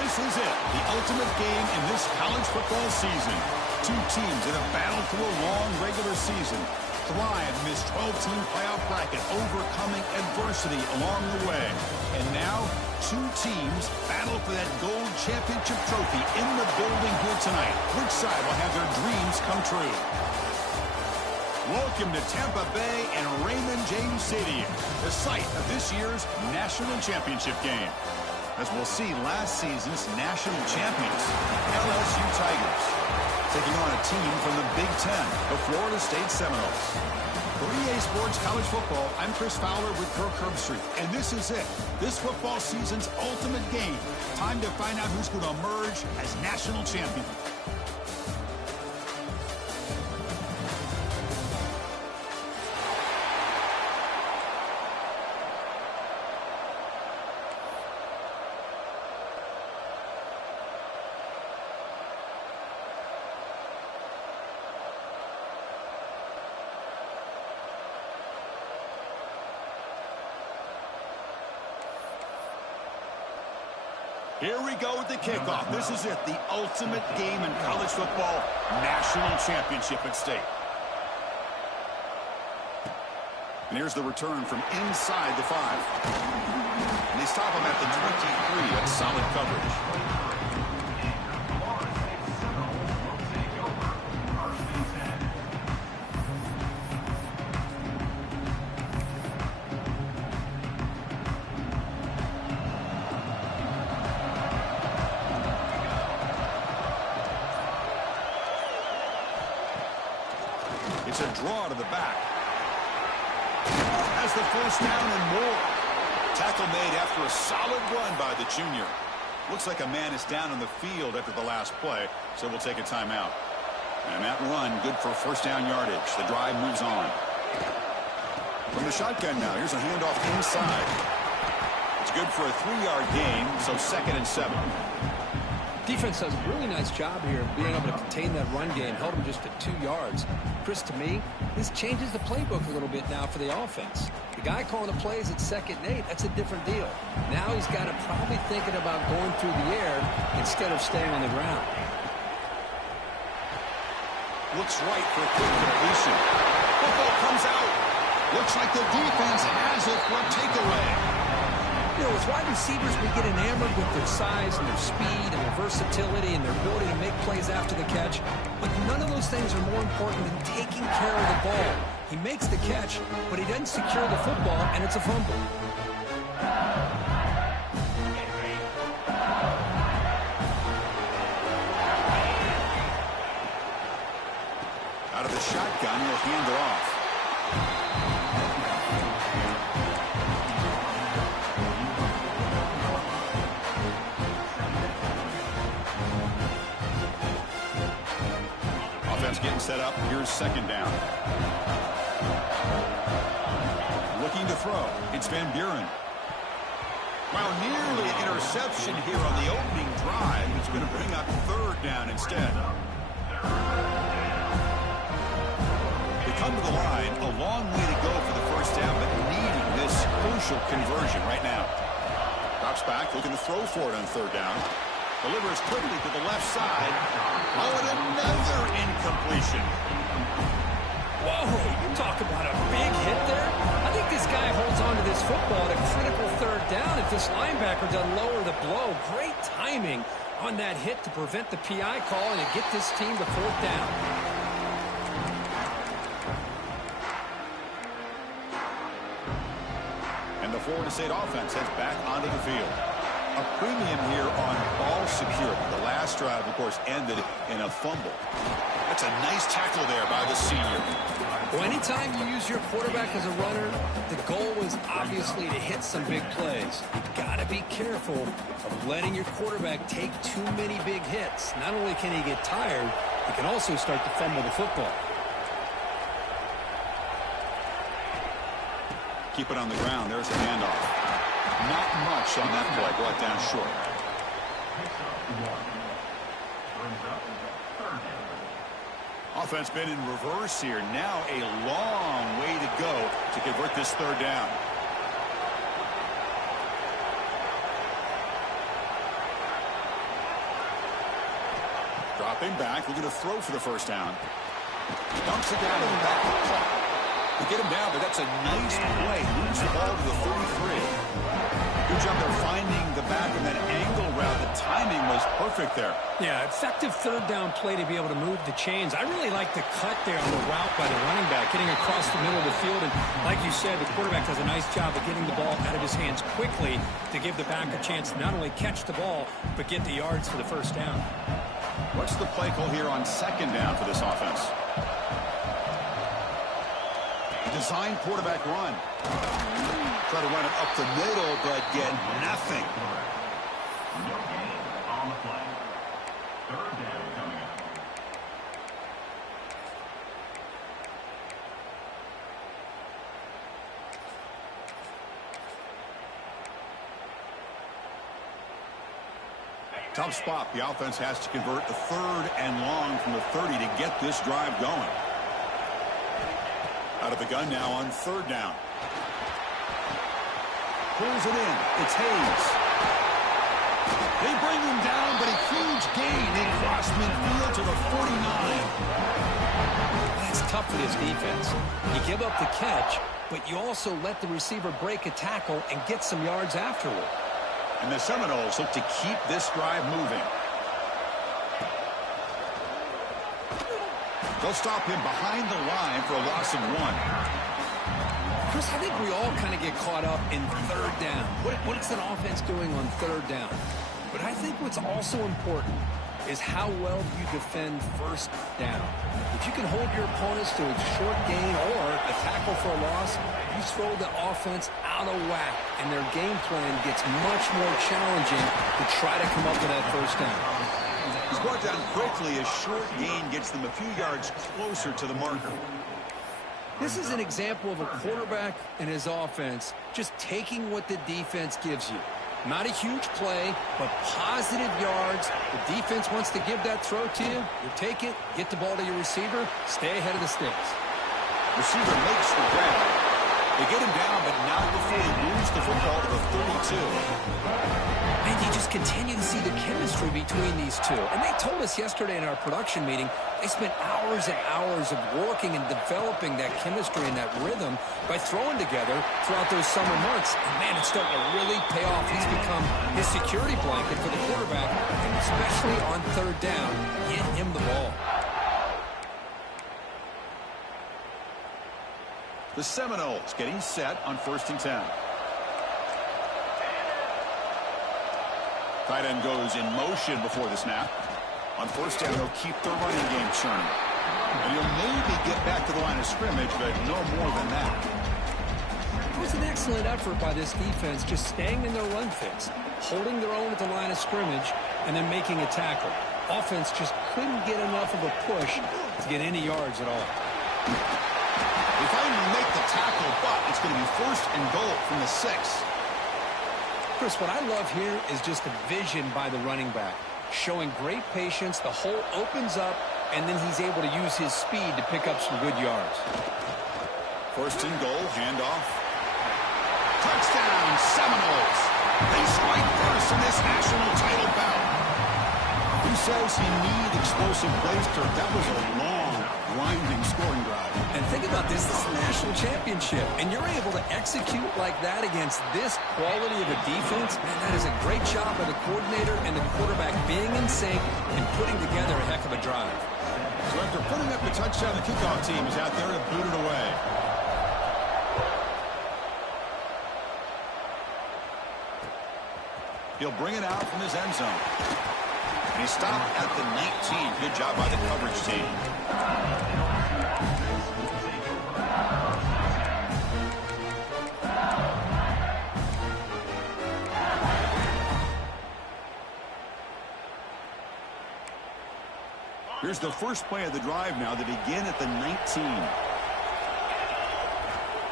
This is it, the ultimate game in this college football season. Two teams that have battled through a long regular season, thrive in this 12-team playoff bracket, overcoming adversity along the way. And now, two teams battle for that gold championship trophy in the building here tonight. Which side will have their dreams come true? Welcome to Tampa Bay and Raymond James Stadium, the site of this year's national championship game. As we'll see, last season's national champions, LSU Tigers, taking on a team from the Big Ten, the Florida State Seminoles. For EA Sports College Football, I'm Chris Fowler with Kirk Herbstreit, and this is it, this football season's ultimate game. Time to find out who's going to emerge as national champion. Here we go with the kickoff. This is it, the ultimate game in college football, national championship at stake. And here's the return from inside the 5. And they stop him at the 23. That's solid coverage. It's a draw to the back. Has the first down and more. Tackle made after a solid run by the junior. Looks like a man is down on the field after the last play, so we'll take a timeout. And that run, good for first down yardage. The drive moves on. From the shotgun now, here's a handoff inside. It's good for a 3-yard gain, so 2nd and 7. Defense does a really nice job here of being able to contain that run game, held him just at 2 yards. Chris, to me, this changes the playbook a little bit now for the offense. The guy calling the plays at 2nd and 8, that's a different deal. Now he's got to probably thinking about going through the air instead of staying on the ground. Looks right for a quick completion. Football comes out. Looks like the defense has it for a takeaway. You know, as wide receivers, we get enamored with their size and their speed and their versatility and their ability to make plays after the catch. But none of those things are more important than taking care of the ball. He makes the catch, but he doesn't secure the football, and it's a fumble. Out of the shotgun, he'll hand it off. Getting set up. Here's 2nd down. Looking to throw. It's Van Buren. Well, nearly an interception here on the opening drive. It's going to bring up 3rd down instead. They come to the line. A long way to go for the first down, but needing this crucial conversion right now. Drops back, looking to throw for it on 3rd down. Delivers quickly to the left side. Oh, and another incompletion. Whoa, you talk about a big hit there. I think this guy holds on to this football at a critical 3rd down if this linebacker doesn't lower the blow. Great timing on that hit to prevent the PI call and to get this team to 4th down. And the Florida State offense heads back onto the field. A premium here on ball security. The last drive, of course, ended in a fumble. That's a nice tackle there by the senior. Well, anytime you use your quarterback as a runner, the goal is obviously to hit some big plays. You've got to be careful of letting your quarterback take too many big hits. Not only can he get tired, he can also start to fumble the football. Keep it on the ground. There's a handoff. Not much on that play, brought down short. Offense been in reverse here. Now a long way to go to convert this 3rd down. Dropping back, looking to throw for the first down. Dumps it down in the back of the clock. They get him down, but that's a nice play. Moves the ball to the 33. Good job there finding the back of that angle route. The timing was perfect there. Yeah, effective third down play to be able to move the chains. I really like the cut there on the route by the running back, getting across the middle of the field. And like you said, the quarterback does a nice job of getting the ball out of his hands quickly to give the back a chance to not only catch the ball, but get the yards for the first down. What's the play call here on second down for this offense? Design quarterback run. Try to run it up the middle, but get nothing. No gain on the play. Third down coming up. Tough spot. The offense has to convert a third and long from the 30 to get this drive going. Out of the gun now on third down. Pulls it in. It's Hayes. They bring him down, but a huge gain. They cross midfield to the 49. That's tough for this defense. You give up the catch, but you also let the receiver break a tackle and get some yards afterward. And the Seminoles look to keep this drive moving. They'll stop him behind the line for a loss of 1. Chris, I think we all kind of get caught up in third down. What is that offense doing on third down? But I think what's also important is how well you defend first down. If you can hold your opponents to a short gain or a tackle for a loss, you throw the offense out of whack, and their game plan gets much more challenging to try to come up with that first down. He's brought down quickly. A short gain gets them a few yards closer to the marker. This is an example of a quarterback and his offense just taking what the defense gives you. Not a huge play, but positive yards. The defense wants to give that throw to you. You take it, get the ball to your receiver, stay ahead of the sticks. Receiver makes the grab. They get him down, but not before he moves the football to the 32. And you just continue to see the chemistry between these two. And they told us yesterday in our production meeting, they spent hours and hours of working and developing that chemistry and that rhythm by throwing together throughout those summer months. And, man, it's starting to really pay off. He's become his security blanket for the quarterback, and especially on third down, get him the ball. The Seminoles getting set on 1st and 10. Tight end goes in motion before the snap. On 1st down, they'll keep the running game churning. And he'll maybe get back to the line of scrimmage, but no more than that. It was an excellent effort by this defense, just staying in their run fits, holding their own at the line of scrimmage, and then making a tackle. Offense just couldn't get enough of a push to get any yards at all. They finally make the tackle, but it's going to be 1st and goal from the 6. Chris, what I love here is just the vision by the running back, showing great patience. The hole opens up, and then he's able to use his speed to pick up some good yards. 1st and goal, handoff. Touchdown, Seminoles. They strike first in this national title bout. Who says you need explosive plays, Turk? That was a long, grinding scoring drive. And think about this. This is a national championship, and you're able to execute like that against this quality of a defense. Man, that is a great job by the coordinator and the quarterback being in sync and putting together a heck of a drive. So after putting up the touchdown, the kickoff team is out there to boot it away. He'll bring it out from his end zone. And he stopped at the 19. Good job by the coverage team. Here's the first play of the drive now. They begin at the 19.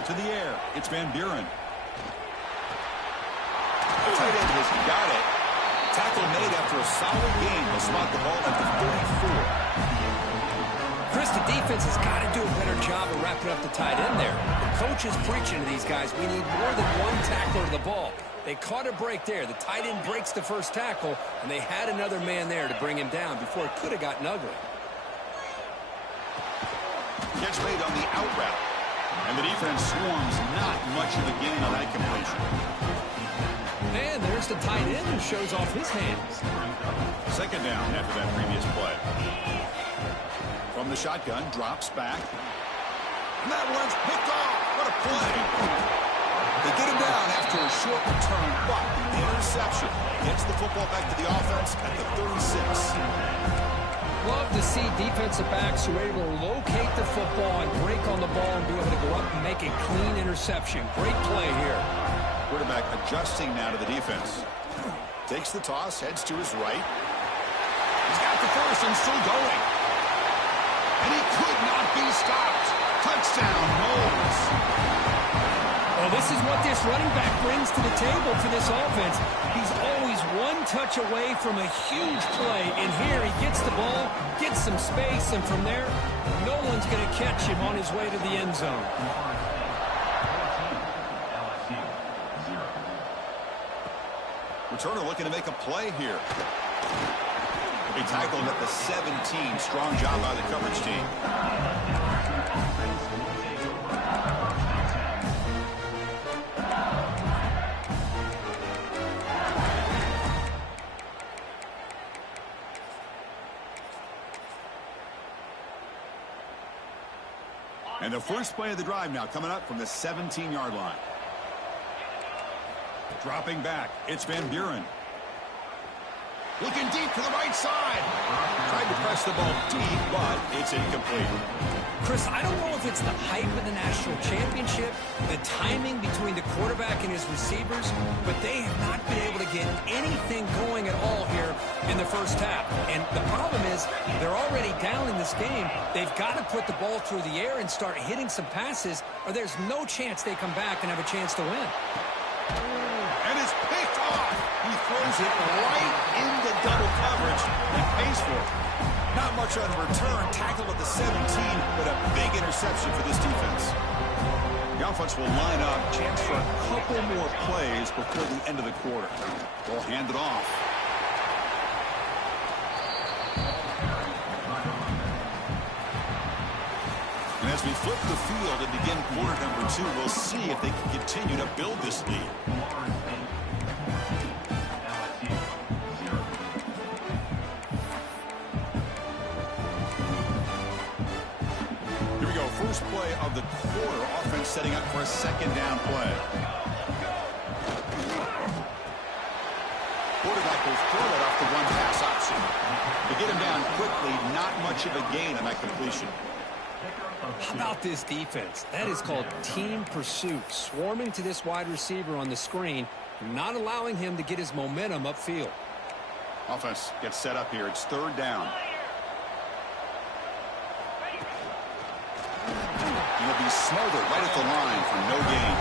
To the air. It's Van Buren. Tight end has got it. Tackle made after a solid game. They'll spot the ball at the 34. Chris, the defense has got to do a better job of wrapping up the tight end there. The coach is preaching to these guys. We need more than one tackler to the ball. They caught a break there. The tight end breaks the first tackle, and they had another man there to bring him down before it could have gotten ugly. Catch made on the out route. And the defense swarms not much of a gain on that completion. And there's the tight end who shows off his hands. Second down after that previous play. From the shotgun, drops back. And that one's picked off. What a play. They get him down after a short return, but the interception gets the football back to the offense at the 36. Love to see defensive backs who are able to locate the football and break on the ball and be able to go up and make a clean interception. Great play here. Quarterback adjusting now to the defense. Takes the toss, heads to his right. He's got the first and still going. And he could not be stopped. Touchdown, Knowles. Well, this is what this running back brings to the table for this offense. He's always one touch away from a huge play. And here he gets the ball, gets some space, and from there, no one's going to catch him on his way to the end zone. Returner looking to make a play here. He tackled at the 17. Strong job by the coverage team. And the first play of the drive now coming up from the 17-yard line. Dropping back, it's Van Buren. Looking deep to the right side. Tried to press the ball deep, but it's incomplete. Chris, I don't know if it's the hype of the national championship, the timing between the quarterback and his receivers, but they have not been able to get anything going at all here in the first half. And the problem is they're already down in this game. They've got to put the ball through the air and start hitting some passes, or there's no chance they come back and have a chance to win. And it's picked off. He throws it right into double coverage and pays for it. Not much on return. Tackled at the 17, but a big interception for this defense. The offense will line up. Chance for a couple more plays before the end of the quarter. They'll hand it off. And as we flip the field and begin quarter number 2, we'll see if they can continue to build this lead. First play of the quarter, offense setting up for a second down play. Quarterback will throw it off the one pass option. To get him down quickly, not much of a gain on that completion. How about this defense? That is called team pursuit. Swarming to this wide receiver on the screen, not allowing him to get his momentum upfield. Offense gets set up here. It's third down. He'll be smothered right at the line for no gain.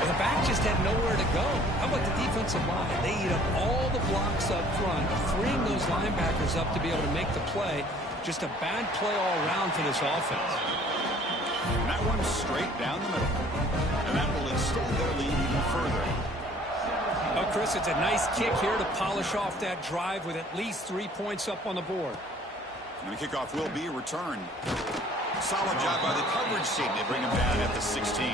Well, the back just had nowhere to go. How about the defensive line? They eat up all the blocks up front, freeing those linebackers up to be able to make the play. Just a bad play all around for this offense. And that one's straight down the middle. And that will extend their lead even further. Oh, Chris, it's a nice kick here to polish off that drive with at least 3 points up on the board. And the kickoff will be a return. Solid job by the coverage team. They bring him down at the 16.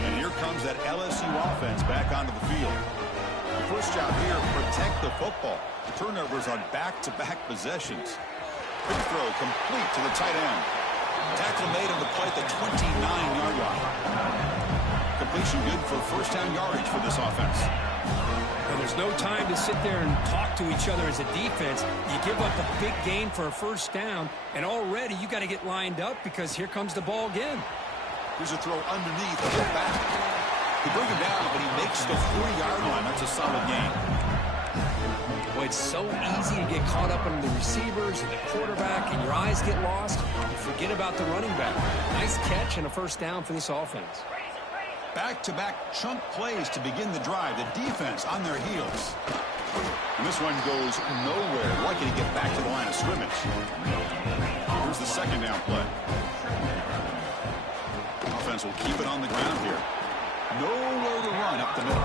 And here comes that LSU offense back onto the field. The first job here, protect the football. Turnovers on back-to-back possessions. Big throw complete to the tight end. Tackle made on the play at the 29-yard line. Completion good for first down yardage for this offense. Well, there's no time to sit there and talk to each other as a defense. You give up a big gain for a first down, and already you got to get lined up because here comes the ball again. Here's a throw underneath the back. They bring him down, but he makes the 4-yard line. That's a solid gain. Well, it's so easy to get caught up in the receivers and the quarterback, and your eyes get lost. You forget about the running back. Nice catch and a first down for this offense. Back-to-back chunk plays to begin the drive. The defense on their heels. And this one goes nowhere. Lucky to get back to the line of scrimmage. Here's the second down play. offense will keep it on the ground here. Nowhere to run up the middle.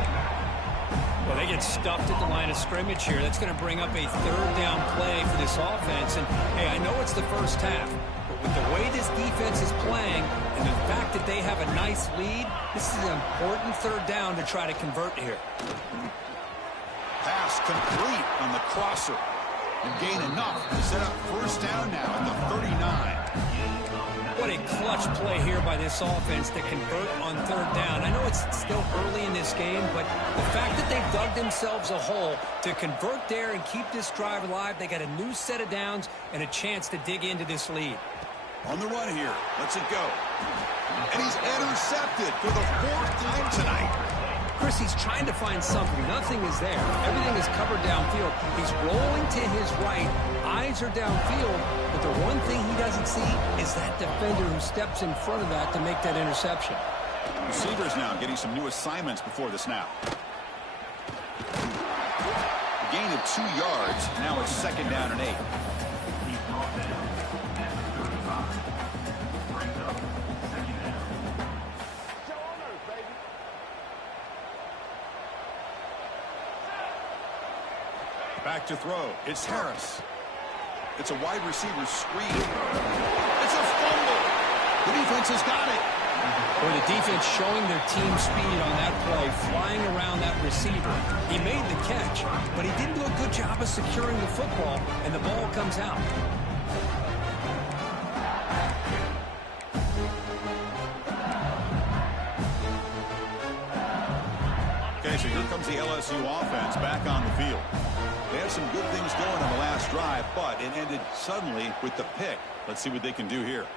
Well, they get stuffed at the line of scrimmage here. That's going to bring up a third down play for this offense. And, hey, I know it's the first half, but with the way this defense is playing and the fact that they have a nice lead, this is an important third down to try to convert here. Pass complete on the crosser. And gain enough to set up first down now at the 39. What a clutch play here by this offense to convert on third down. I know it's still early in this game, but the fact that they've dug themselves a hole to convert there and keep this drive alive, they got a new set of downs and a chance to dig into this lead. On the run here. Lets it go. And he's intercepted for the 4th time tonight. Chris, he's trying to find something. Nothing is there. Everything is covered downfield. He's rolling to his right. Eyes are downfield. But the one thing he doesn't see is that defender who steps in front of that to make that interception. Receivers now getting some new assignments before the snap. A gain of 2 yards. Now it's 2nd down and 8. Back to throw. It's Harris. It's a wide receiver screen. It's a fumble. The defense has got it. Or the defense showing their team speed on that play, flying around that receiver. He made the catch, but he didn't do a good job of securing the football, and the ball comes out. Okay, so here comes the LSU offense back on the field. They had some good things going on the last drive, but it ended suddenly with the pick. Let's see what they can do here.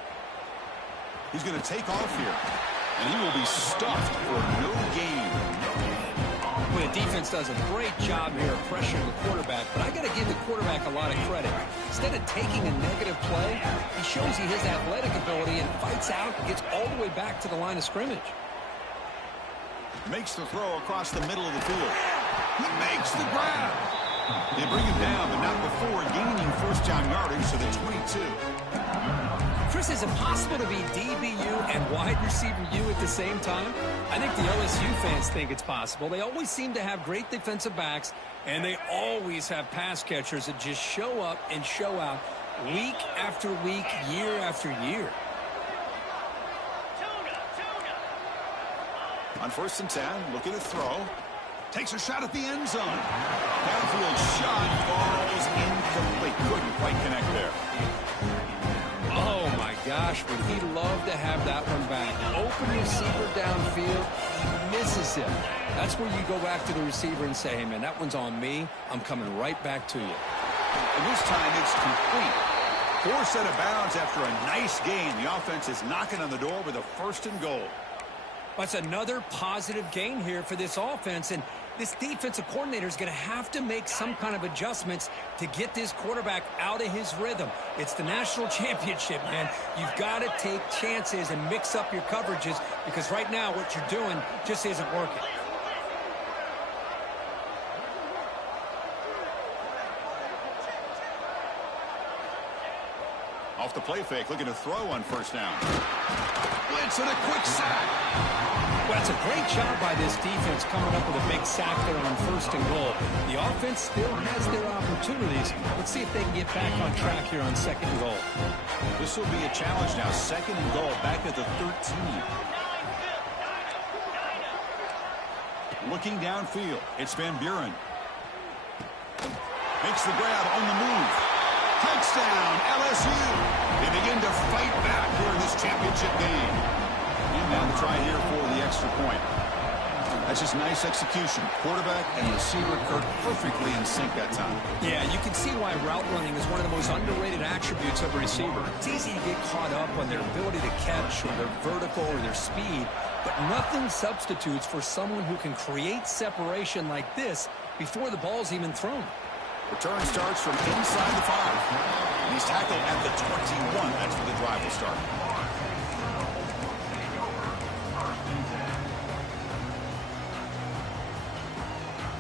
He's going to take off here, and he will be stuffed for no gain. Well, the defense does a great job here of pressuring the quarterback, but I got to give the quarterback a lot of credit. Instead of taking a negative play, he shows he has athletic ability and fights out and gets all the way back to the line of scrimmage. Makes the throw across the middle of the field. He makes the grab. They bring him down, but not before gaining first down yardage to the 22. Chris, is it possible to be DBU and wide receiver U at the same time? I think the LSU fans think it's possible. They always seem to have great defensive backs, and they always have pass catchers that just show up and show out week after week, year after year. On 1st and 10, looking to throw. Takes a shot at the end zone. Downfield shot falls incomplete. Couldn't quite connect there. Oh, my gosh, would he love to have that one back. Open receiver downfield, he misses him. That's where you go back to the receiver and say, hey, man, that one's on me. I'm coming right back to you. And this time it's complete. 4 set of bounds after a nice gain. The offense is knocking on the door with a 1st and goal. That's another positive gain here for this offense, and this defensive coordinator is going to have to make some kind of adjustments to get this quarterback out of his rhythm. It's the national championship, man. You've got to take chances and mix up your coverages because right now what you're doing just isn't working. Off the play fake, looking to throw on 1st down. Blitz and a quick sack. Well, it's a great job by this defense coming up with a big sack there on 1st and goal. The offense still has their opportunities. Let's see if they can get back on track here on 2nd and goal. This will be a challenge now. 2nd and goal, back at the 13. Looking downfield, it's Van Buren. Makes the grab on the move. Touchdown, LSU. They begin to fight back here in this championship game. And now the try here for the extra point. That's just nice execution. Quarterback and receiver perfectly in sync that time. Yeah, you can see why route running is one of the most underrated attributes of a receiver. It's easy to get caught up on their ability to catch or their vertical or their speed, but nothing substitutes for someone who can create separation like this before the ball's even thrown. Return starts from inside the 5. And he's tackled at the 21. That's where the drive will start.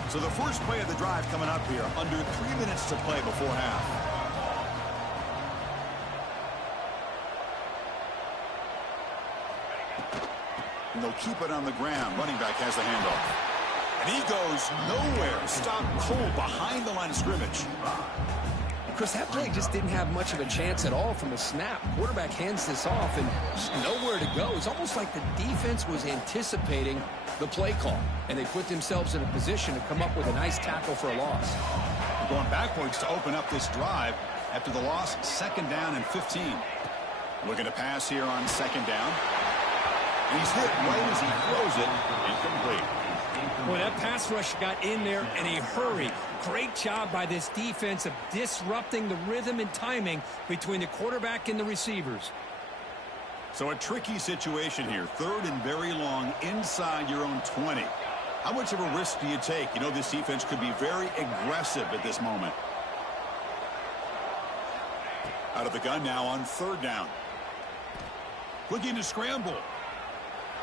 So the first play of the drive coming up here. Under 3 minutes to play before half. And they'll keep it on the ground. Running back has the handoff. And he goes nowhere. Stopped cold behind the line of scrimmage. Chris, that play just didn't have much of a chance at all from the snap. Quarterback hands this off and just nowhere to go. It's almost like the defense was anticipating the play call, and they put themselves in a position to come up with a nice tackle for a loss. We're going backwards to open up this drive after the loss. 2nd down and 15. Looking to pass here on 2nd down. And he's hit right as he throws it. Incomplete. Boy, that pass rush got in there in a hurry. Great job by this defense of disrupting the rhythm and timing between the quarterback and the receivers. So a tricky situation here. 3rd and very long inside your own 20. How much of a risk do you take? You know this defense could be very aggressive at this moment. Out of the gun now on 3rd down. Looking to scramble.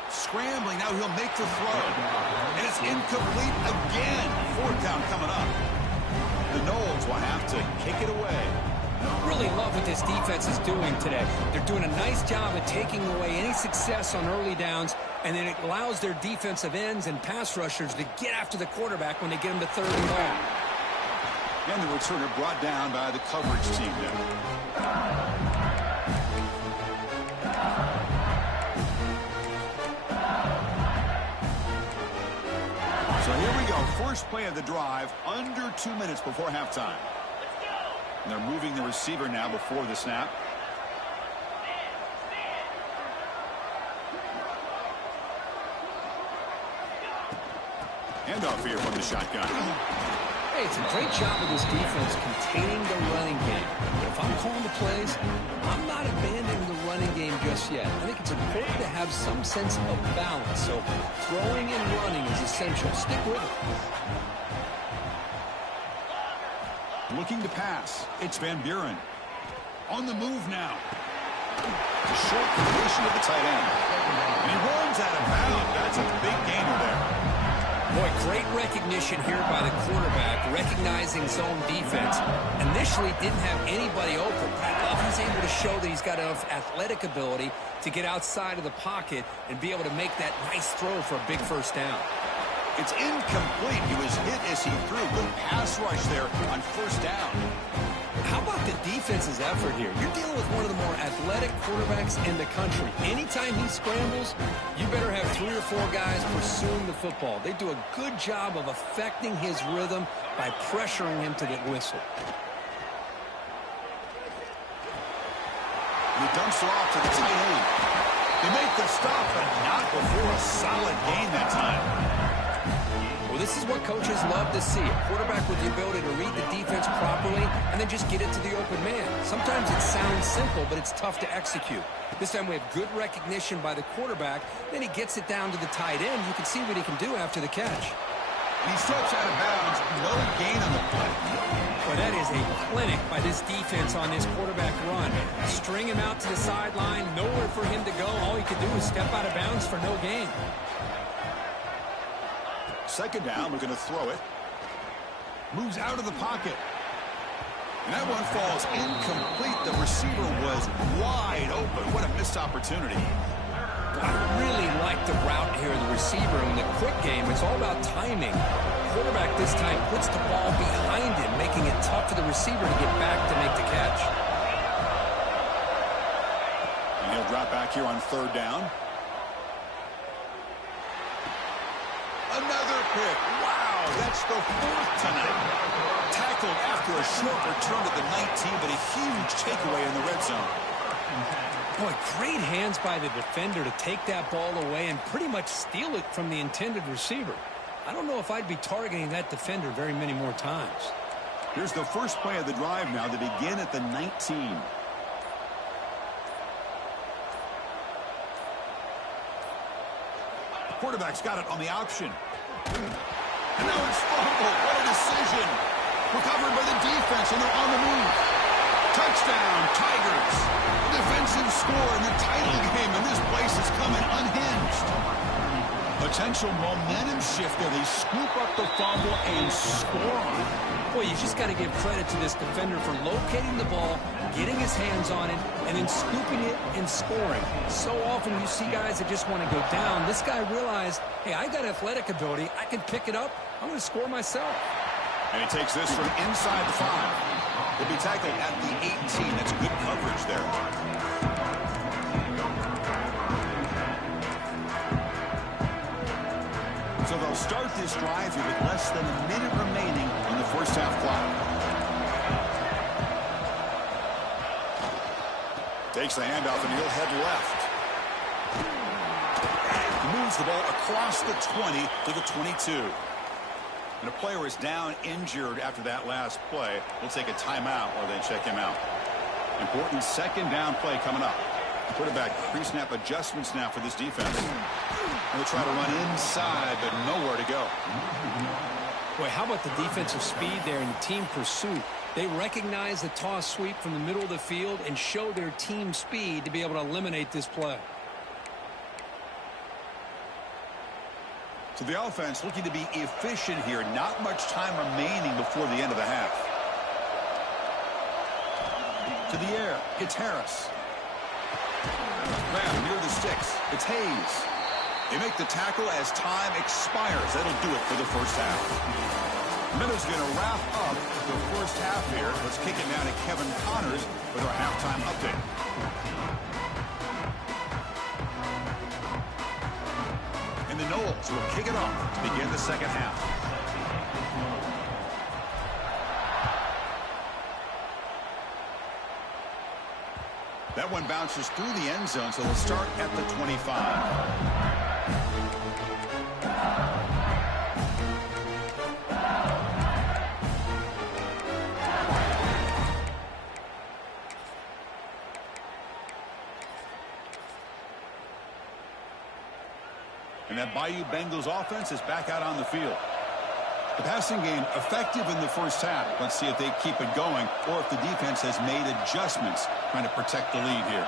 Scrambling, now he'll make the throw. And it's incomplete again. 4th down coming up. The Noles will have to kick it away. Really love what this defense is doing today. They're doing a nice job of taking away any success on early downs, and then it allows their defensive ends and pass rushers to get after the quarterback when they get him to 3rd and long. And the returner brought down by the coverage team there. So here we go. First play of the drive, under 2 minutes before halftime. And they're moving the receiver now before the snap. Handoff here from the shotgun. Hey, it's a great job of this defense containing the running game. But if I'm calling the plays, I'm not abandoning the running game just yet. I think it's important to have some sense of balance. So throwing and running is essential. Stick with it. Looking to pass. It's Van Buren. On the move now. The short completion of the tight end. And he runs out of bounds. That's a big gainer there. Boy, great recognition here by the quarterback, recognizing zone defense. Initially didn't have anybody open. I love he's able to show that he's got enough athletic ability to get outside of the pocket and be able to make that nice throw for a big 1st down. It's incomplete. He was hit as he threw. Good pass rush there on 1st down. How about the defense's effort here? You're dealing with one of the more athletic quarterbacks in the country. Anytime he scrambles, you better have 3 or 4 guys pursuing the football. They do a good job of affecting his rhythm by pressuring him to get whistled. He dumps it off to the tight end. They make the stop, but not before a solid gain that time. Well, this is what coaches love to see. A quarterback with the ability to read the defense properly and then just get it to the open man. Sometimes it sounds simple, but it's tough to execute. This time we have good recognition by the quarterback. Then he gets it down to the tight end. You can see what he can do after the catch. And he steps out of bounds. No gain on the play. Well, that is a clinic by this defense on this quarterback run. String him out to the sideline, nowhere for him to go. All he could do is step out of bounds for no gain. 2nd down, we're going to throw it. Moves out of the pocket. And that one falls incomplete. The receiver was wide open. What a missed opportunity. I really like the route here of the receiver. In the quick game, it's all about timing. Quarterback this time puts the ball behind him, making it tough for the receiver to get back to make the catch. And he'll drop back here on 3rd down. Another pick. Wow, that's the 4th tonight. Tackled after a short return to the 19, but a huge takeaway in the red zone. Boy, great hands by the defender to take that ball away and pretty much steal it from the intended receiver. I don't know if I'd be targeting that defender very many more times. Here's the first play of the drive now to begin at the 19. Quarterback's got it on the option. And now it's fumbled. What a decision. Recovered by the defense, and they're on the move. Touchdown, Tigers. A defensive score in the title game, and this place is coming unhinged. Potential momentum shift there. They scoop up the fumble and score on it. Boy, you just got to give credit to this defender for locating the ball, getting his hands on it, and then scooping it and scoring. So often you see guys that just want to go down. This guy realized, hey, I got athletic ability. I can pick it up. I'm going to score myself. And he takes this from inside the 5. He'll be tackled at the 18. That's good coverage there. So they'll start this drive here with less than a minute remaining on the first half clock. Takes the handoff and he'll head left. Moves the ball across the 20 to the 22. And a player is down injured after that last play. We'll take a timeout or then check him out. Important second down play coming up. Quarterback pre-snap adjustments now for this defense. They'll try to run inside, but nowhere to go. Boy, how about the defensive speed there in team pursuit? They recognize the toss sweep from the middle of the field and show their team speed to be able to eliminate this play. So the offense looking to be efficient here. Not much time remaining before the end of the half. To the air, it's Harris. Graham near the sticks. It's Hayes. They make the tackle as time expires. That'll do it for the first half. Minutes going to wrap up the first half here. Let's kick it down to Kevin Connors with our halftime update. And the Noles will kick it off to begin the second half. That one bounces through the end zone, so they'll start at the 25. And that Bayou Bengals offense is back out on the field. The passing game effective in the first half. Let's see if they keep it going or if the defense has made adjustments trying to protect the lead here.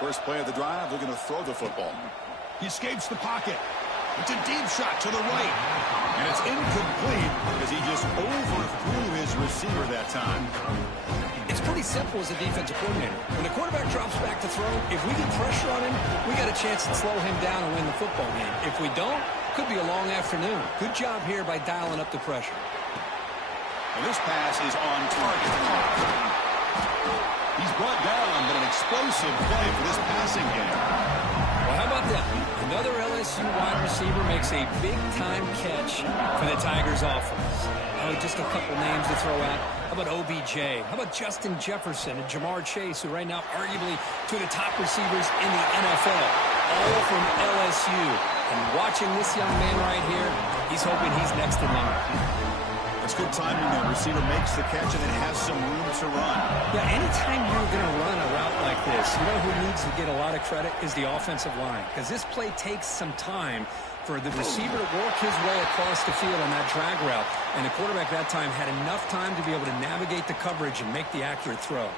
First play of the drive, looking to throw the football. He escapes the pocket. It's a deep shot to the right. And it's incomplete because he just overthrew his receiver that time. It's pretty simple as a defensive coordinator. When the quarterback drops back to throw, if we get pressure on him, we got a chance to slow him down and win the football game. If we don't, could be a long afternoon. Good job here by dialing up the pressure. And this pass is on target. He's brought down, but an explosive play for this passing game. Well, how about that? Another LSU wide receiver makes a big-time catch for the Tigers offense. Oh, just a couple names to throw out. How about OBJ? How about Justin Jefferson and Jamar Chase, who right now arguably two of the top receivers in the NFL, all from LSU. And watching this young man right here, he's hoping he's next in line. That's good timing there. Receiver makes the catch and then has some room to run. Yeah, anytime you're going to run a route like this, you know who needs to get a lot of credit is the offensive line. Because this play takes some time for the receiver to work his way across the field on that drag route. And the quarterback that time had enough time to be able to navigate the coverage and make the accurate throw.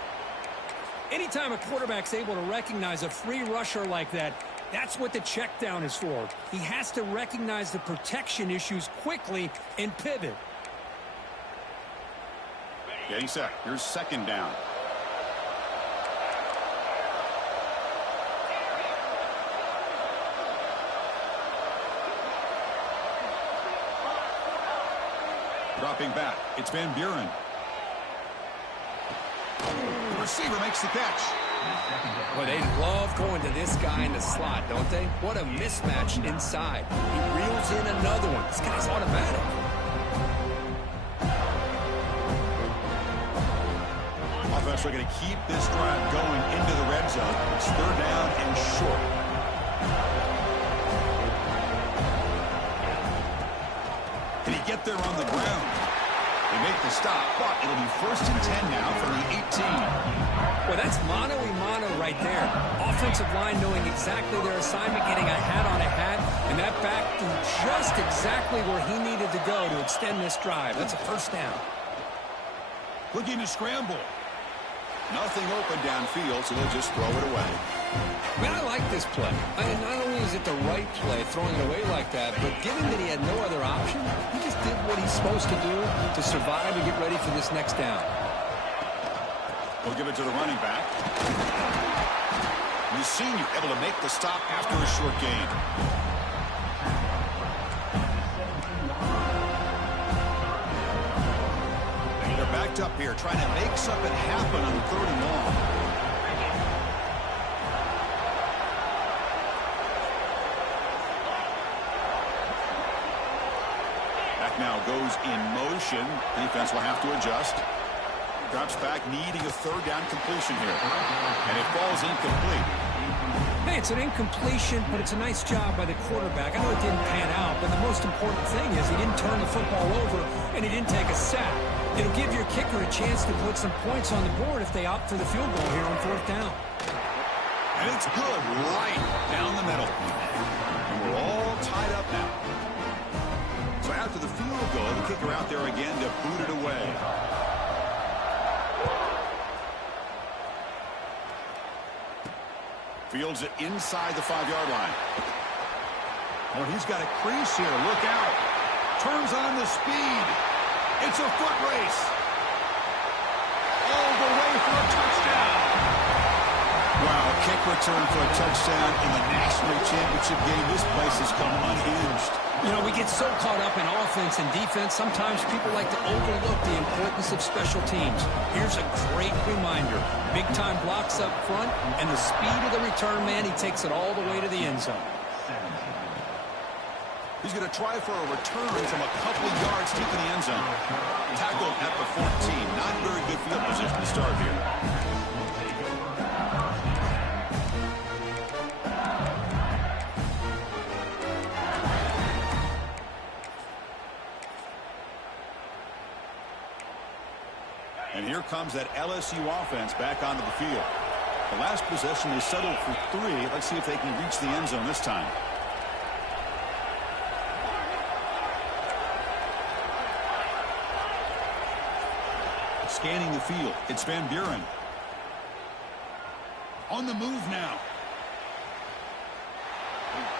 Anytime a quarterback's able to recognize a free rusher like that, that's what the check down is for. He has to recognize the protection issues quickly and pivot. Getting set. Here's second down. Dropping back. It's Van Buren. The receiver makes the catch. Well, they love going to this guy in the slot, don't they? What a mismatch inside. He reels in another one. This guy's automatic. Offense looking to keep this drive going into the red zone. It's third down and short. Can he get there on the ground? They make the stop, but it'll be first and 10 now from the 18. Well, that's mano-a-mano right there. Offensive line knowing exactly their assignment, getting a hat on a hat, and that back to just exactly where he needed to go to extend this drive. That's a first down. Looking to scramble. Nothing open downfield, so they'll just throw it away. Man, I like this play. Not only is it the right play, throwing it away like that, but given that he had no other option, he just did what he's supposed to do to survive and get ready for this next down. We'll give it to the running back. The senior able to make the stop after a short gain. They're backed up here, trying to make something happen on the 3rd and long. Back now goes in motion. Defense will have to adjust. Drops back, needing a 3rd down completion here. And it falls incomplete. Hey, it's an incompletion, but it's a nice job by the quarterback. I know it didn't pan out, but the most important thing is he didn't turn the football over and he didn't take a sack. It'll give your kicker a chance to put some points on the board if they opt for the field goal here on 4th down. And it's good right down the middle. And we're all tied up now. So after the field goal, the kicker out there again to boot it away. Fields it inside the 5-yard line. Oh, he's got a crease here. Look out. Turns on the speed. It's a foot race. All the way for a touchdown. Wow, kick return for a touchdown in the national championship game. This place has come unhinged. You know, we get so caught up in offense and defense, sometimes people like to overlook the importance of special teams. Here's a great reminder. Big-time blocks up front, and the speed of the return man, he takes it all the way to the end zone. He's going to try for a return from a couple of yards deep in the end zone. Tackled at the 14. Not very good field position to start here. And here comes that LSU offense back onto the field. The last possession is settled for 3. Let's see if they can reach the end zone this time. Scanning the field. It's Van Buren. On the move now.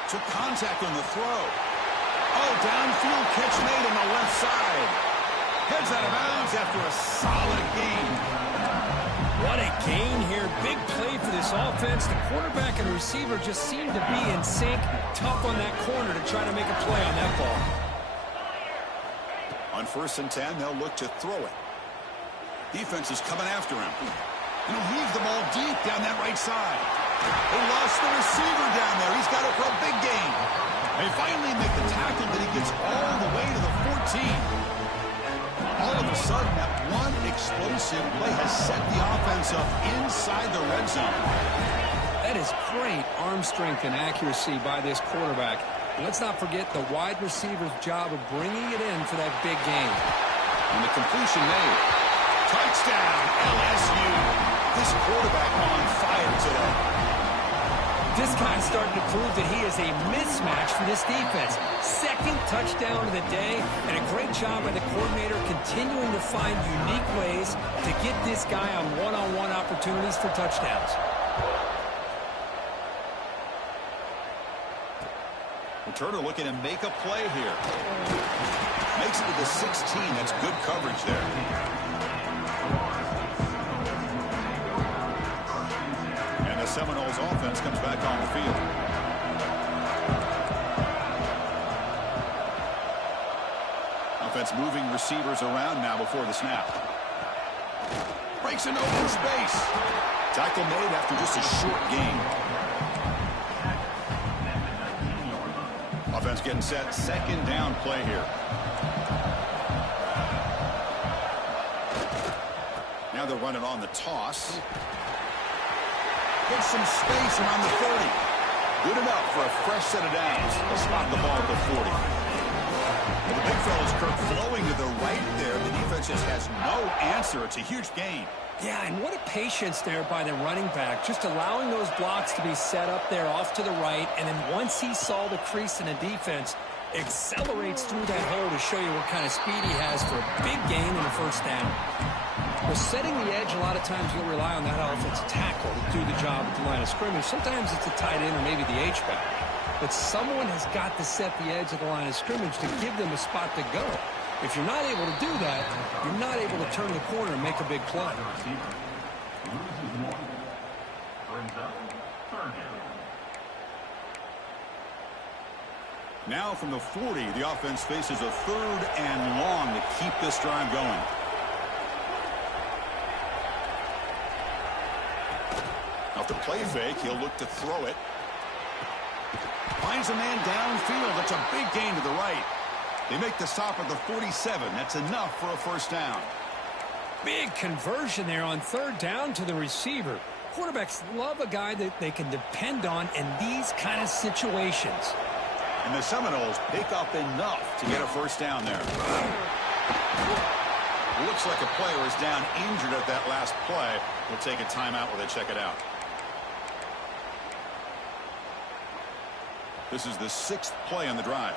Took contact on the throw. Oh, downfield catch made on the left side. Heads out of bounds after a solid gain. What a gain here. Big play for this offense. The quarterback and receiver just seem to be in sync. Tough on that corner to try to make a play on that ball. On 1st and 10, they'll look to throw it. Defense is coming after him. And he'll heave the ball deep down that right side. They lost the receiver down there. He's got it for a big gain. They finally make the tackle, but he gets all the way to the 14. All of a sudden, that one explosive play has set the offense up inside the red zone. That is great arm strength and accuracy by this quarterback. And let's not forget the wide receiver's job of bringing it in for that big gain. And the completion made. Touchdown, LSU. This quarterback on fire today. This guy's starting to prove that he is a mismatch for this defense. 2nd touchdown of the day, and a great job by the coordinator continuing to find unique ways to get this guy on one-on-one opportunities for touchdowns. Returner looking to make a play here. Makes it to the 16. That's good coverage there. Seminoles offense comes back on the field. Offense moving receivers around now before the snap. Breaks into open space. Tackle made after just a short gain. Offense getting set. 2nd down play here. Now they're running on the toss. Gets some space around the 30. Good enough for a fresh set of downs. They'll spot the ball at the 40. Well, the big fella's Kirk flowing to the right there. The defense just has no answer. It's a huge gain. Yeah, and what a patience there by the running back. Just allowing those blocks to be set up there off to the right. And then once he saw the crease in the defense, accelerates through that hole to show you what kind of speed he has for a big gain in the 1st down. Well, setting the edge, a lot of times you'll rely on that offensive tackle to do the job at the line of scrimmage. Sometimes it's a tight end or maybe the H-back. But someone has got to set the edge of the line of scrimmage to give them a spot to go. If you're not able to do that, you're not able to turn the corner and make a big play. Now from the 40, the offense faces a 3rd and long to keep this drive going. Off the play fake, he'll look to throw it. Finds a man downfield. That's a big gain to the right. They make the stop at the 47. That's enough for a first down. Big conversion there on 3rd down to the receiver. Quarterbacks love a guy that they can depend on in these kind of situations. And the Seminoles pick up enough to get a first down there. Looks like a player is down injured at that last play. We'll take a timeout while they check it out. This is the 6th play on the drive.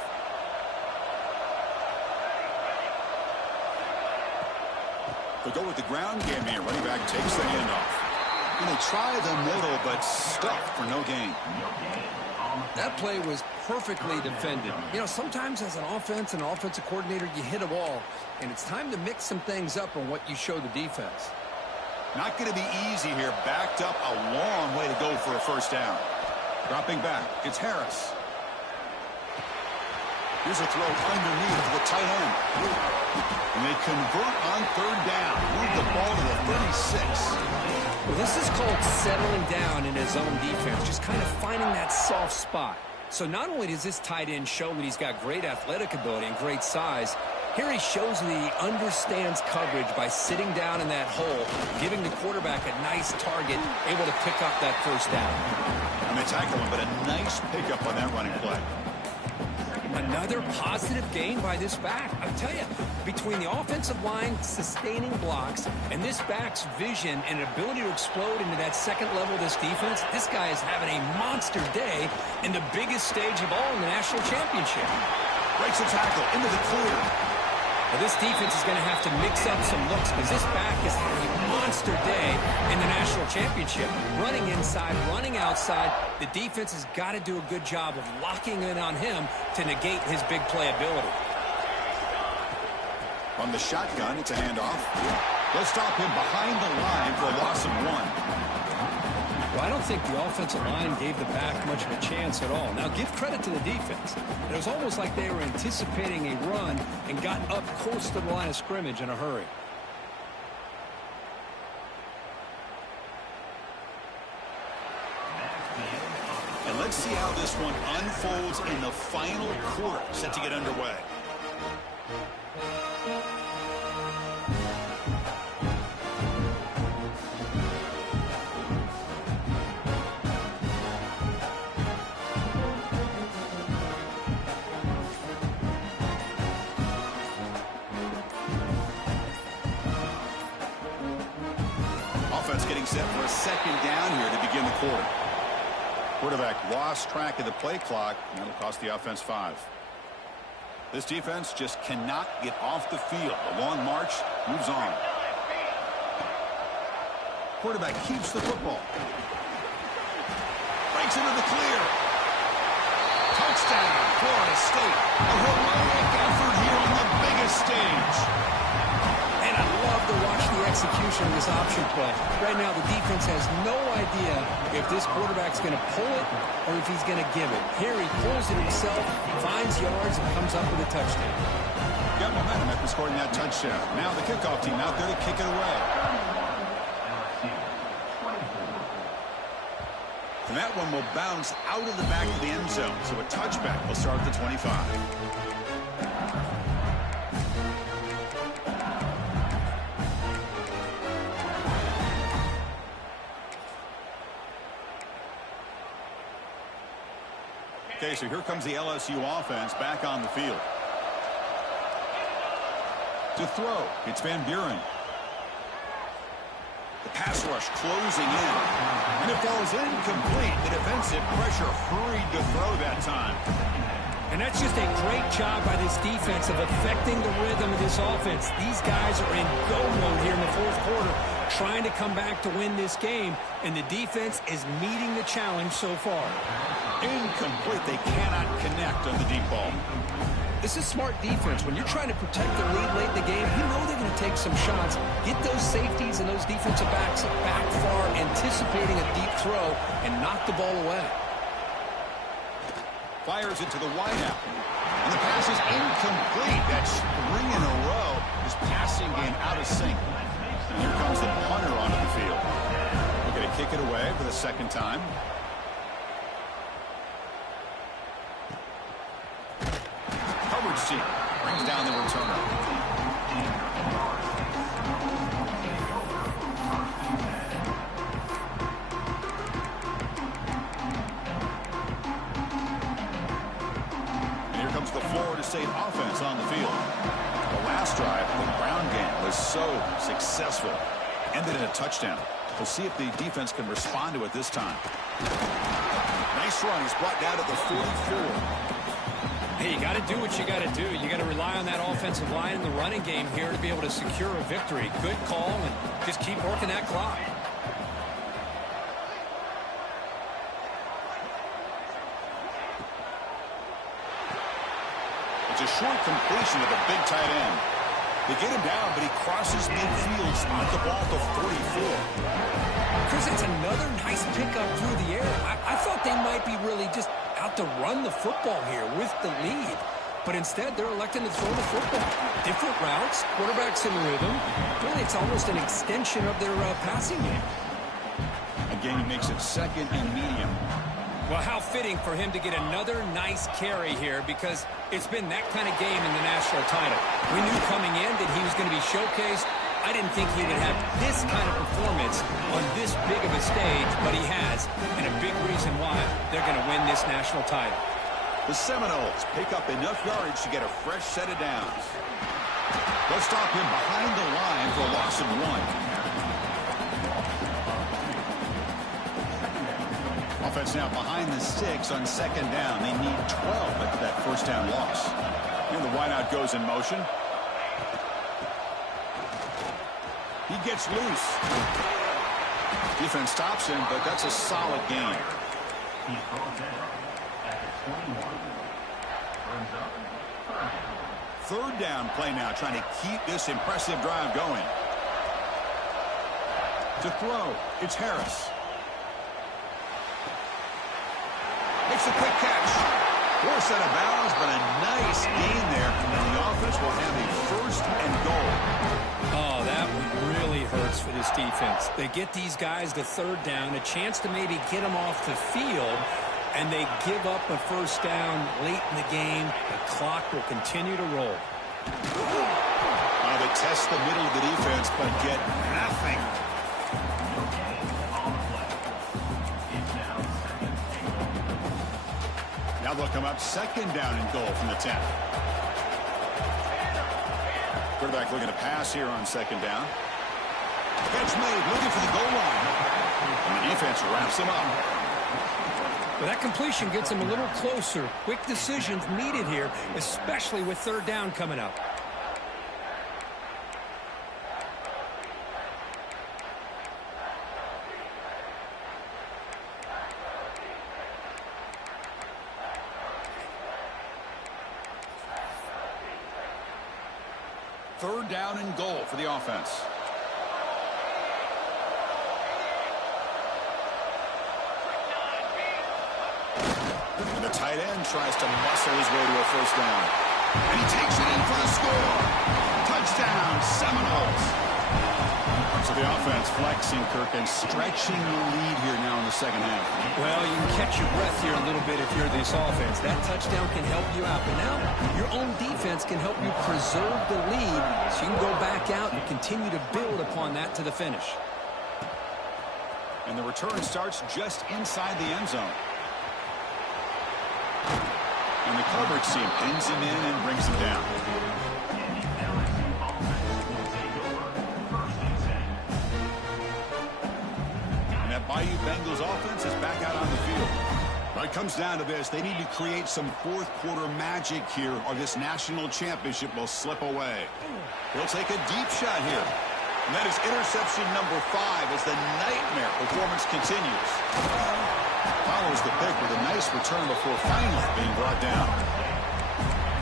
They'll go with the ground game here. Running back takes the handoff. And they try the middle, but stuffed for no gain. That play was perfectly defended. You know, sometimes as an offense and offensive coordinator, you hit a wall, and it's time to mix some things up on what you show the defense. Not going to be easy here. Backed up a long way to go for a first down. Dropping back, it's Harris. Here's a throw underneath to the tight end. And they convert on 3rd down. Move the ball to the 36. Well, this is called settling down in his own defense, just kind of finding that soft spot. So not only does this tight end show that he's got great athletic ability and great size, here he shows that he understands coverage by sitting down in that hole, giving the quarterback a nice target, able to pick up that first down. And they tackle him, but a nice pickup on that running play. Another positive gain by this back. I'll tell you, between the offensive line sustaining blocks and this back's vision and ability to explode into that second level of this defense, this guy is having a monster day in the biggest stage of all in the national championship. Breaks a tackle into the clear. Now, this defense is going to have to mix up some looks because this back is having a monster day in the national championship. Running inside, running outside. The defense has got to do a good job of locking in on him to negate his big play ability. On the shotgun, it's a handoff. They'll stop him behind the line for a loss of 1. Well, I don't think the offensive line gave the back much of a chance at all. Now, give credit to the defense. It was almost like they were anticipating a run and got up close to the line of scrimmage in a hurry. And let's see how this one unfolds in the final quarter, set to get underway. Offense getting set for a second down here to begin the quarter. Quarterback lost track of the play clock, and that'll cost the offense 5. This defense just cannot get off the field. The long march moves on. Quarterback keeps the football. Breaks into the clear. Touchdown, Florida State. A heroic effort here on the biggest stage. And I love to watch the execution of this option play. Right now, the defense has no idea if this quarterback's going to pull it or if he's going to give it. Here he pulls it himself, finds yards, and comes up with a touchdown. Got momentum after scoring that touchdown. Now the kickoff team out there to kick it away. And that one will bounce out of the back of the end zone. So a touchback will start at the 25. Okay, so here comes the LSU offense back on the field. To throw, it's Van Buren. The pass rush closing in. And it falls incomplete. The defensive pressure hurried to throw that time. And that's just a great job by this defense of affecting the rhythm of this offense. These guys are in go mode here in the fourth quarter, trying to come back to win this game, and the defense is meeting the challenge so far. Incomplete. They cannot connect on the deep ball. This is smart defense. When you're trying to protect the lead late in the game, you know they're going to take some shots. Get those safeties and those defensive backs back far, anticipating a deep throw, and knock the ball away. Fires into the wideout. And the pass is incomplete. That string in a row. His passing game out of sync. And here comes the punter onto the field. We're going to kick it away for the second time. Coverage team brings down the returner. The Florida State offense on the field. The last drive, the ground game was so successful. Ended in a touchdown. We'll see if the defense can respond to it this time. Nice run. He's brought down to the 44. Hey, you got to do what you got to do. You got to rely on that offensive line in the running game here to be able to secure a victory. Good call, and just keep working that clock. It's a short completion of the big tight end. They get him down, but he crosses midfield, spot the ball to 44. Chris, it's another nice pickup through the air. I thought they might be really just out to run the football here with the lead. But instead, they're electing to throw the football. Different routes, quarterbacks in rhythm. Really, it's almost an extension of their passing game. Again, he makes it second and medium. Well, how fitting for him to get another nice carry here, because it's been that kind of game in the national title. We knew coming in that he was going to be showcased. I didn't think he would have this kind of performance on this big of a stage, but he has, and a big reason why they're going to win this national title. The Seminoles pick up enough yardage to get a fresh set of downs. They'll stop him behind the line for a loss of 1. Offense now behind the 6 on second down. They need 12 after that first down loss. Here the wideout goes in motion. He gets loose. Defense stops him, but that's a solid gain. Third down play now, trying to keep this impressive drive going. To throw, it's Harris. Makes a quick catch. Forced out of bounds, but a nice gain there. And the offense will have a first and goal. Oh, that one really hurts for this defense. They get these guys to third down, a chance to maybe get them off the field, and they give up a first down late in the game. The clock will continue to roll. They test the middle of the defense, but get nothing. Now they'll come up second down and goal from the 10. Quarterback looking to pass here on second down. Catch made, looking for the goal line. And the defense wraps him up. Well, that completion gets him a little closer. Quick decisions needed here, especially with third down coming up. Third down and goal for the offense. And the tight end tries to muscle his way to a first down. And he takes it in for the score. Touchdown, Seminoles. So the offense flexing, Kirk, and stretching the lead here now in the second half. Well, you can catch your breath here a little bit if you're this offense. That touchdown can help you out. But now your own defense can help you preserve the lead so you can go back out and continue to build upon that to the finish. And the return starts just inside the end zone. And the coverage team pins him in and brings him down. And that Bayou Bengals offense is back out on the field. Well, it comes down to this. They need to create some fourth-quarter magic here, or this national championship will slip away. He'll take a deep shot here. And that is interception number 5 as the nightmare performance continues. Follows the pick with a nice return before finally being brought down.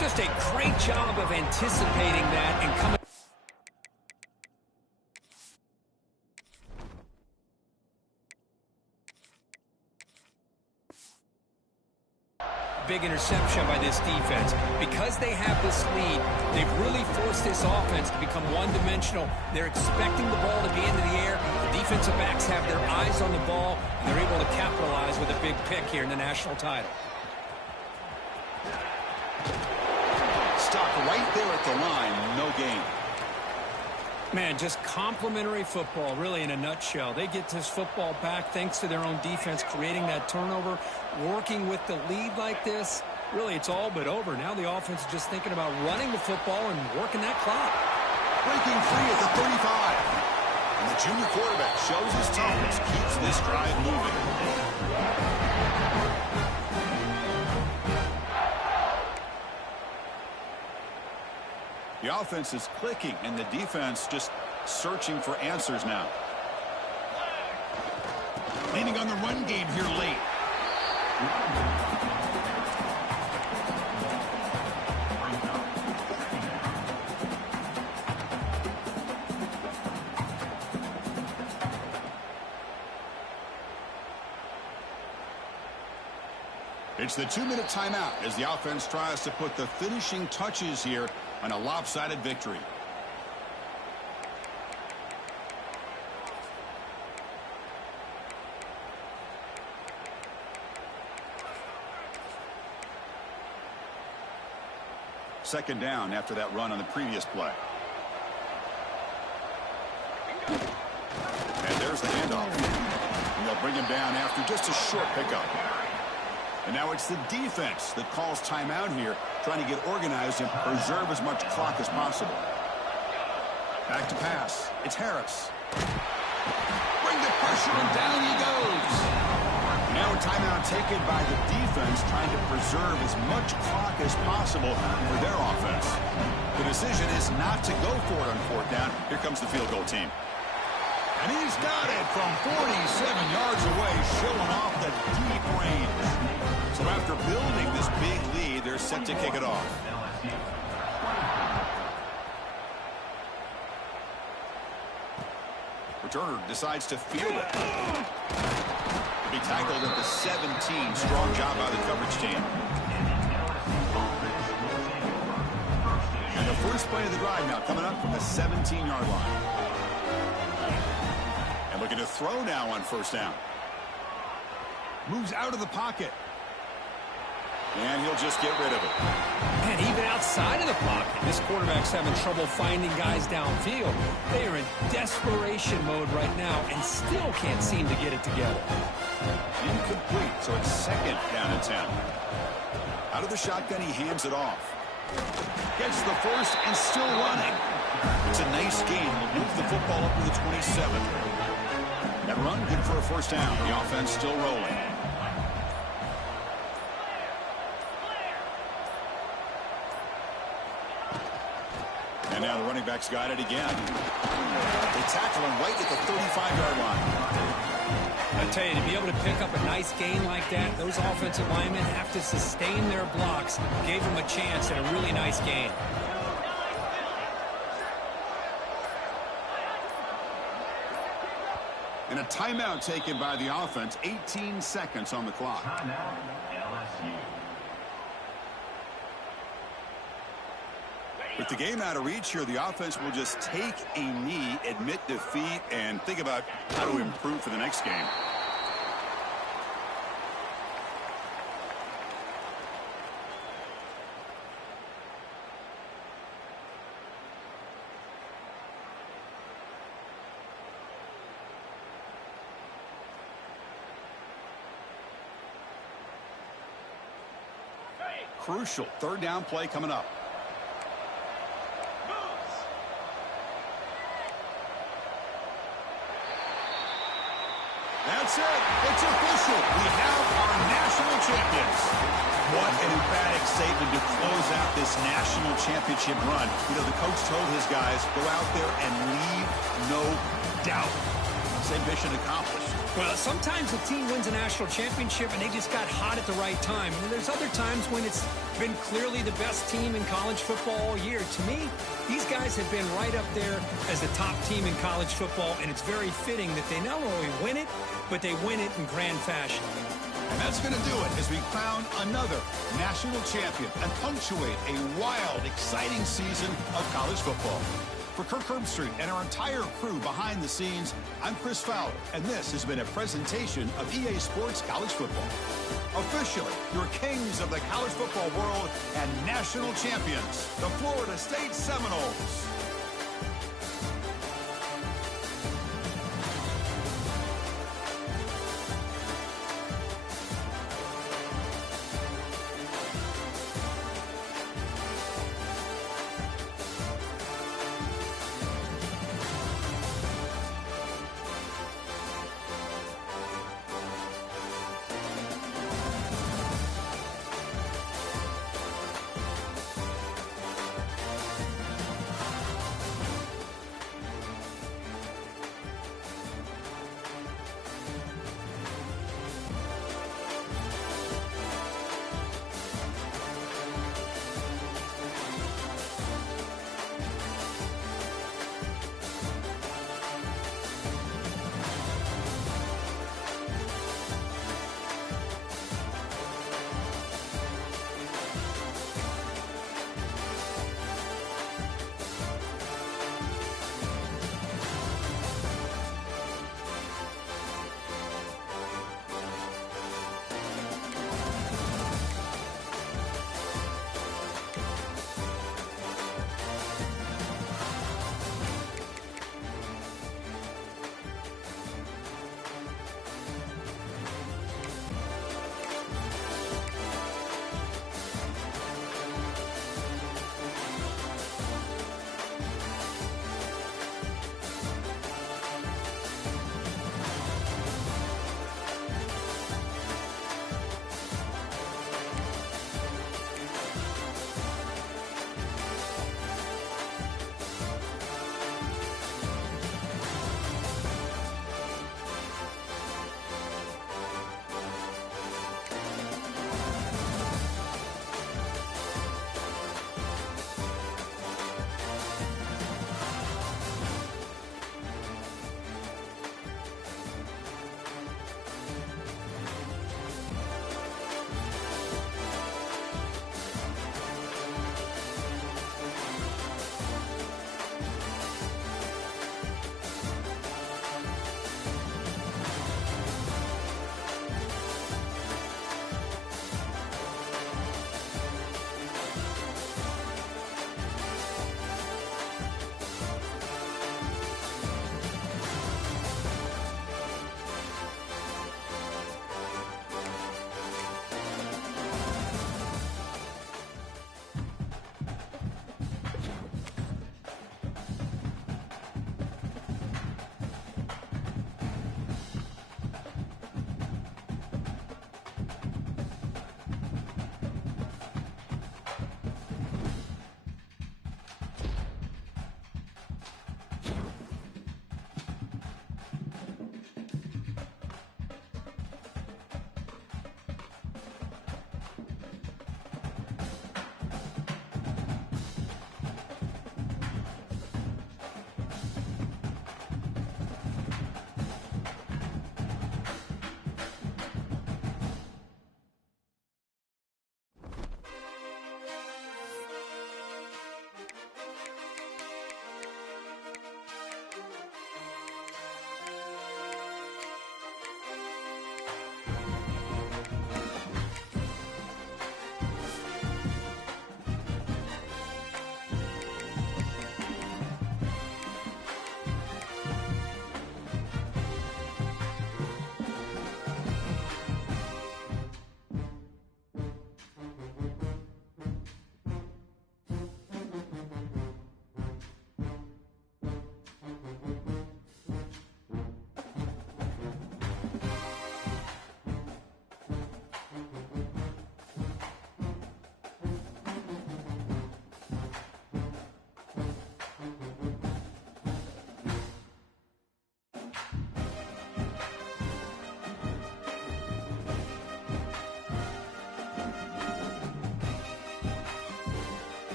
Just a great job of anticipating that and coming. Big interception by this defense. Because they have this lead, they've really forced this offense to become one-dimensional. They're expecting the ball to be into the air. The defensive backs have their eyes on the ball, and they're able to capitalize with a big pick here in the national title. Stop right there at the line. No gain. Man, just complimentary football, really, in a nutshell. They get this football back thanks to their own defense, creating that turnover, working with the lead like this. Really, it's all but over. Now the offense is just thinking about running the football and working that clock. Breaking free at the 35. And the junior quarterback shows his toughness, keeps this drive moving. The offense is clicking, and the defense just searching for answers now. Leaning on the run game here late. It's the 2-minute timeout as the offense tries to put the finishing touches here on a lopsided victory. Second down after that run on the previous play. And there's the handoff. And they'll bring him down after just a short pickup. And now it's the defense that calls timeout here, trying to get organized and preserve as much clock as possible. Back to pass. It's Harris. Bring the pressure, and down he goes. Now a timeout taken by the defense, trying to preserve as much clock as possible for their offense. The decision is not to go for it on fourth down. Here comes the field goal team. And he's got it from 47 yards away, showing off the deep range. So after building this big lead, they're set to kick it off. Returner decides to field it. To be tackled at the 17. Strong job by the coverage team. And the first play of the drive now coming up from the 17-yard line. And looking to throw now on first down. Moves out of the pocket. And he'll just get rid of it. And even outside of the pocket, this quarterback's having trouble finding guys downfield. They are in desperation mode right now and still can't seem to get it together. Incomplete, so it's second down and 10. Out of the shotgun, he hands it off. Gets the first and still running. It's a nice gain. Will move the football up to the 27. That run good for a first down. The offense still rolling. And now the running back's got it again. They tackle him right at the 35-yard line. I tell you, to be able to pick up a nice gain like that, those offensive linemen have to sustain their blocks. Gave them a chance at a really nice gain. And a timeout taken by the offense. 18 seconds on the clock. With the game out of reach here, the offense will just take a knee, admit defeat, and think about how to improve for the next game. Crucial third down play coming up. That's it. It's official. We have our national national champions. What an emphatic statement to close out this national championship run. You know, the coach told his guys, go out there and leave no doubt. Same mission accomplished. Well, sometimes a team wins a national championship and they just got hot at the right time. And there's other times when it's been clearly the best team in college football all year. To me, these guys have been right up there as the top team in college football, and it's very fitting that they not only win it, but they win it in grand fashion. And that's going to do it as we crown another national champion and punctuate a wild, exciting season of college football. For Kirk Herbstreit and our entire crew behind the scenes, I'm Chris Fowler, and this has been a presentation of EA Sports College Football. Officially, your kings of the college football world and national champions, the Florida State Seminoles.